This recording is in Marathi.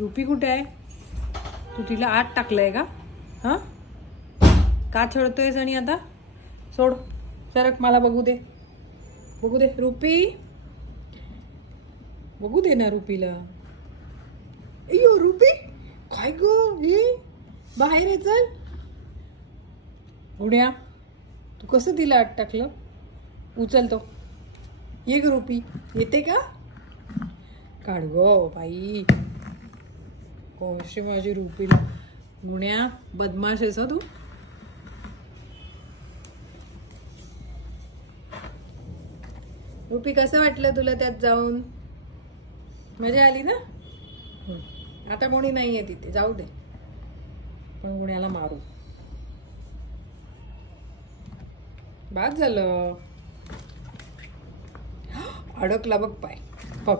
रुपी कुठे आहे? तू तिला आत टाकलंय का? हा, का छळतोयस? आणि आता सोड, सरक, मला बघू दे, बघू दे रुपी, बघू दे ना रुपीला. अय्यो रुपी, काय ग हे? बाहेर ये, चल. गुड्या, तू कसं तिला आत टाकलं? उचलतो. ये ग रुपी, येते का? काढ गो बाई, कशी माझी रुपीला. गुण्या, बदमाश आहेस तू. रुपी, कसं वाटलं तुला त्यात जाऊन? मजा आली ना? आता कोणी नाहीये तिथे, जाऊ दे. पण गुण्याला मारू. बाद झालं. अडकला बघ पाय, बघ.